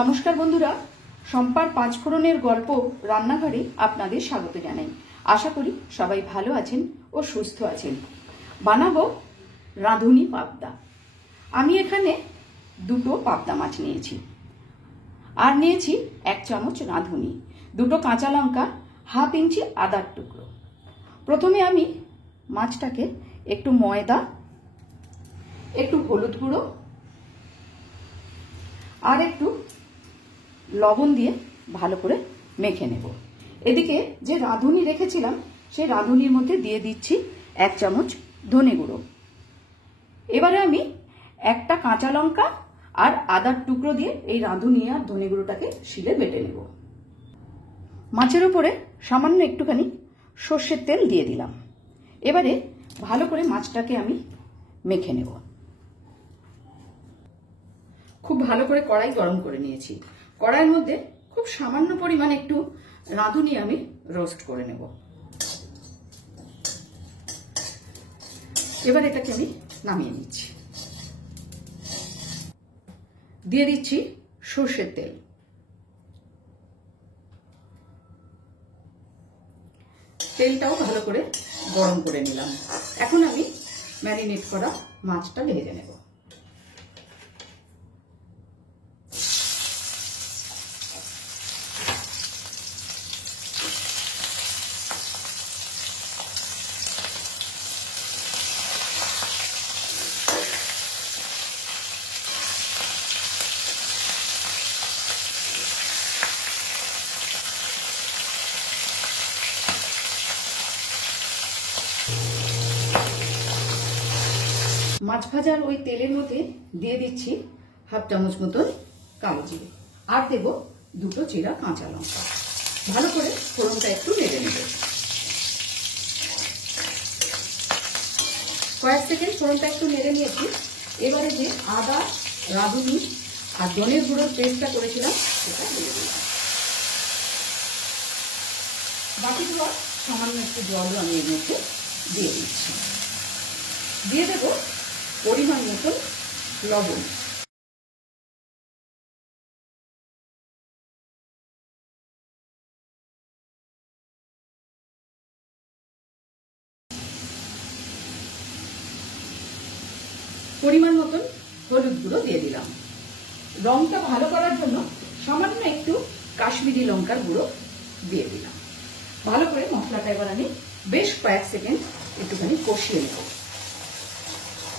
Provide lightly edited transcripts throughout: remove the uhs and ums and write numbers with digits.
নমস্কার বন্ধুরা, সম্পার পাঁচফোড়নের গল্প রান্নাঘরে আপনাদের স্বাগত জানাই। আশা করি সবাই ভালো আছেন ও সুস্থ আছেন। বানাবো রাঁধুনি পাবদা। আমি এখানে দুটো পাবদা মাছ নিয়েছি আর নিয়েছি 1 চামচ রাঁধুনি, দুটো কাঁচা লঙ্কা, হাফ ইঞ্চি আদার টুকরো। প্রথমে আমি মাছটাকে একটু ময়দা, একটু হলুদ গুঁড়ো আর একটু লবণ দিয়ে ভালো করে মেখে নেব। এদিকে যে রাঁধুনি রেখেছিলাম সেই রাঁধুনির মধ্যে দিয়ে দিচ্ছি 1 চামচ ধনে গুঁড়ো। এবারে আমি একটা কাঁচা লঙ্কা আর আদার টুকরো দিয়ে এই রাঁধুনি আর ধনে গুঁড়োটাকে শিলে বেটে নেব। মাছের উপরে সামান্য একটুখানি সর্ষের তেল দিয়ে দিলাম। এবারে ভালো করে মাছটাকে আমি মেখে নেব। খুব ভালো করে কড়াই গরম করে নিয়েছি। কড়াইয়ের মধ্যে খুব সামান্য পরিমাণ একটু রাঁধুনি আমি রোস্ট করে নেব। এবার এটাকে আমি নামিয়ে নিচ্ছি। দিয়ে দিচ্ছি সর্ষের তেল। তেলটাও ভালো করে গরম করে নিলাম। এখন আমি ম্যারিনেট করা মাছটা ভেজে নেব। মাছ ভাজার ওই তেলের মধ্যে দিয়ে দিচ্ছি হাফ চামচ মতন কালো জিরে আর দেব দুটো চিরা কাঁচা লঙ্কা। ভালো করে ফোড়নটা একটু নেড়ে নেব। কয়েক সেকেন্ড ফোড়নটা একটু নেড়ে নিয়েছি। এবারে যে আদা, রাঁধুনি আর ধনের গুঁড়োর পেস্টটা করেছিলাম সেটা দিয়ে দিলাম। বাকিগুলো সামান্য একটু জলও আমি এর মধ্যে দিয়ে দিচ্ছি। দিয়ে দেব পরিমাণ মতন লবণ। পরিমাণ মতন হলুদ গুঁড়ো দিয়ে দিলাম। রংটা ভালো করার জন্য সামান্য একটু কাশ্মীরি লঙ্কার গুঁড়ো দিয়ে দিলাম। ভালো করে মশলাটা এবার আমি বেশ কয়েক সেকেন্ড একটুখানি কষিয়ে নেব।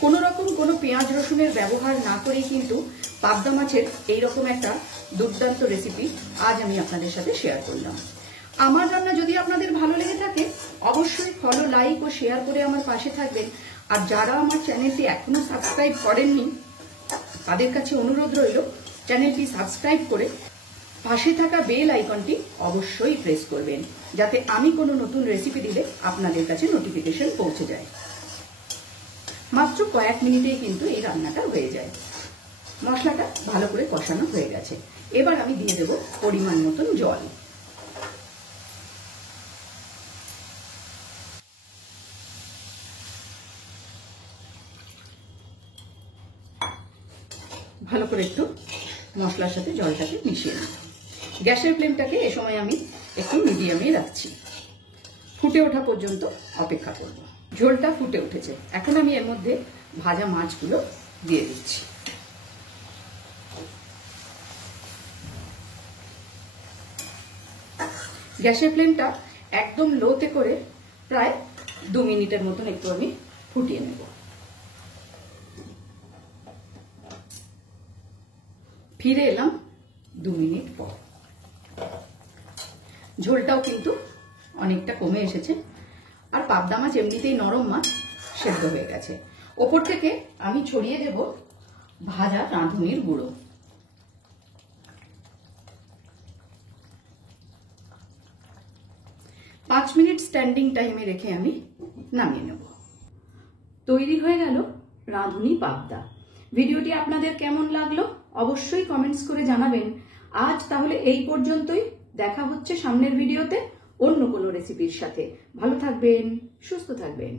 কোনো রকম কোনো পেঁয়াজ রসুনের ব্যবহার না করেই কিন্তু পাবদা মাছের এইরকম একটা দুর্দান্ত রেসিপি আজ আমি আপনাদের সাথে শেয়ার করলাম। আমার রান্না যদি আপনাদের ভালো লেগে থাকে অবশ্যই ফলো, লাইক ও শেয়ার করে আমার পাশে থাকবেন। আর যারা আমার চ্যানেলটি এখনো সাবস্ক্রাইব করেননি তাদের কাছে অনুরোধ রইল চ্যানেলটি সাবস্ক্রাইব করে পাশে থাকা বেল আইকনটি অবশ্যই প্রেস করবেন, যাতে আমি কোনো নতুন রেসিপি দিলে আপনাদের কাছে নোটিফিকেশন পৌঁছে যায়। মাত্র কয়েক মিনিটেই কিন্তু এই রান্নাটা হয়ে যায়। মশলাটা ভালো করে কষানো হয়ে গেছে। এবার আমি দিয়ে দেব পরিমাণ মতন জল। ভালো করে একটু মশলার সাথে জলটাকে মিশিয়ে নেব। গ্যাসের ফ্লেমটাকে এ সময় আমি একটু মিডিয়ামে রাখছি। ফুটে ওঠা পর্যন্ত অপেক্ষা করব। ঝোলটা ফুটে উঠেছে। এখন আমি এর মধ্যে ভাজা মাছগুলো দিয়ে দিচ্ছি। গ্যাসের ফ্লেমটা একদম লোতে করে প্রায় 2 মিনিটের মতন একটু আমি ফুটিয়ে নেব। ফিরে এলাম 2 মিনিট পর। ঝোলটাও কিন্তু অনেকটা কমে এসেছে আর পাবদা মাছ এমনিতেই নরম মাছ, সেদ্ধ হয়ে গেছে। ওপর থেকে আমি ছড়িয়ে দেব ভাজা রাঁধুনির গুঁড়ো। পাঁচ মিনিট স্ট্যান্ডিং টাইমে রেখে আমি নামিয়ে নেব। তৈরি হয়ে গেল রাঁধুনি পাবদা। ভিডিওটি আপনাদের কেমন লাগলো অবশ্যই কমেন্টস করে জানাবেন। আজ তাহলে এই পর্যন্তই। দেখা হচ্ছে সামনের ভিডিওতে অন্য কোনো রেসিপির সাথে। ভালো থাকবেন, সুস্থ থাকবেন।